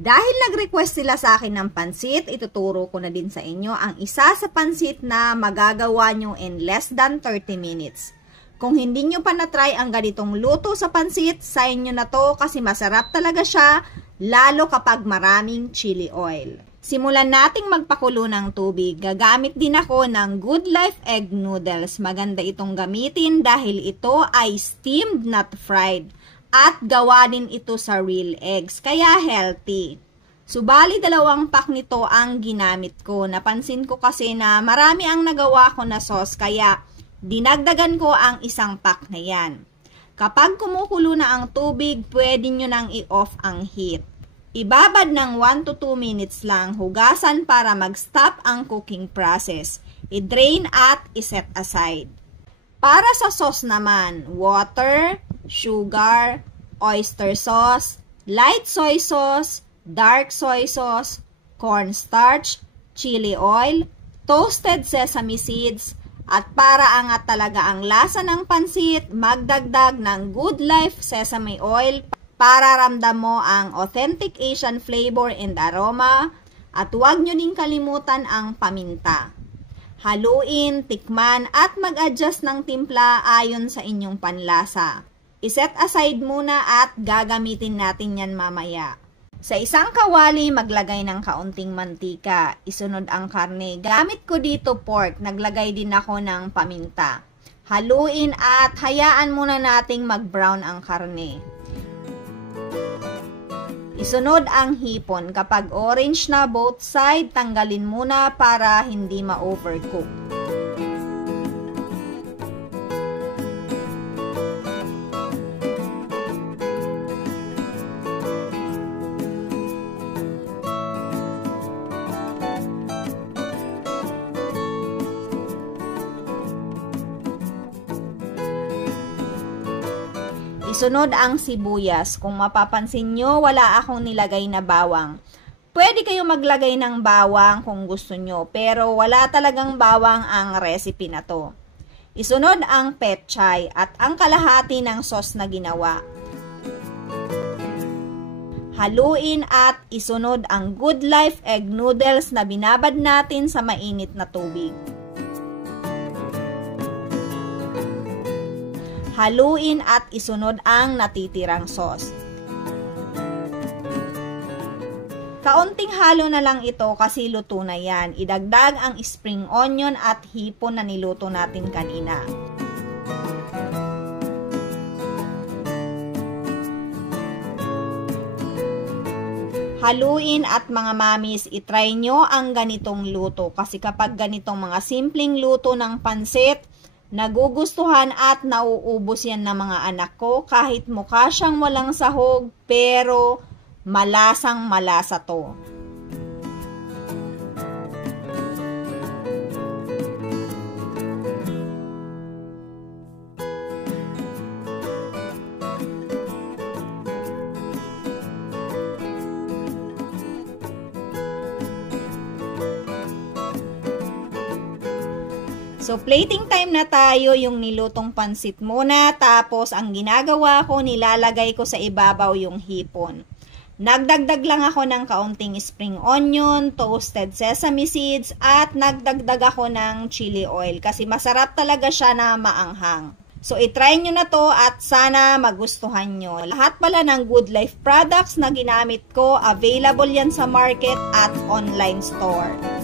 Dahil nag-request sila sa akin ng pansit, ituturo ko na din sa inyo ang isa sa pansit na magagawa nyo in less than 30 minutes. Kung hindi nyo pa na-try ang ganitong luto sa pansit, sa inyo na to kasi masarap talaga siya, lalo kapag maraming chili oil. Simulan nating magpakulo ng tubig. Gagamit din ako ng Good Life Egg Noodles. Maganda itong gamitin dahil ito ay steamed not fried. At gawa din ito sa real eggs, kaya healthy. Subali 2 pack nito ang ginamit ko. Napansin ko kasi na marami ang nagawa ko na sauce, kaya dinagdagan ko ang 1 pack na yan. Kapag kumukulo na ang tubig, pwede nyo nang i-off ang heat. Ibabad ng 1 to 2 minutes lang, hugasan para mag-stop ang cooking process. I-drain at i-set aside. Para sa sauce naman, water, sugar, oyster sauce, light soy sauce, dark soy sauce, cornstarch, chili oil, toasted sesame seeds, at para angat talaga ang lasa ng pansit, magdagdag ng Good Life sesame oil para ramdam mo ang authentic Asian flavor and aroma, at huwag nyo din kalimutan ang paminta. Haluin, tikman at mag-adjust ng timpla ayon sa inyong panlasa. I-set aside muna at gagamitin natin yan mamaya. Sa isang kawali, maglagay ng kaunting mantika. Isunod ang karne. Gamit ko dito pork. Naglagay din ako ng paminta. Haluin at hayaan muna nating mag-brown ang karne. Isunod ang hipon. Kapag orange na both side, tanggalin muna para hindi ma-overcook. Isunod ang sibuyas. Kung mapapansin nyo, wala akong nilagay na bawang. Pwede kayo maglagay ng bawang kung gusto nyo, pero wala talagang bawang ang recipe na to. Isunod ang pechay at ang kalahati ng sauce na ginawa. Haluin at isunod ang Good Life Egg Noodles na binabad natin sa mainit na tubig. Haluin at isunod ang natitirang sauce. Kaunting halo na lang ito kasi luto na yan. Idagdag ang spring onion at hipon na niluto natin kanina. Haluin at mga mamis, itry nyo ang ganitong luto kasi kapag ganitong mga simpleng luto ng pansit, nagugustuhan at nauubos yan ng mga anak ko kahit mukha siyang walang sahog pero malasang malasa to. So, plating time na tayo. Yung nilutong pansit muna. Tapos, ang ginagawa ko, nilalagay ko sa ibabaw yung hipon. Nagdagdag lang ako ng kaunting spring onion, toasted sesame seeds, at nagdagdag ako ng chili oil. Kasi masarap talaga siya na maanghang. So, itry nyo na to at sana magustuhan nyo. Lahat pala ng Good Life products na ginamit ko, available yan sa market at online store.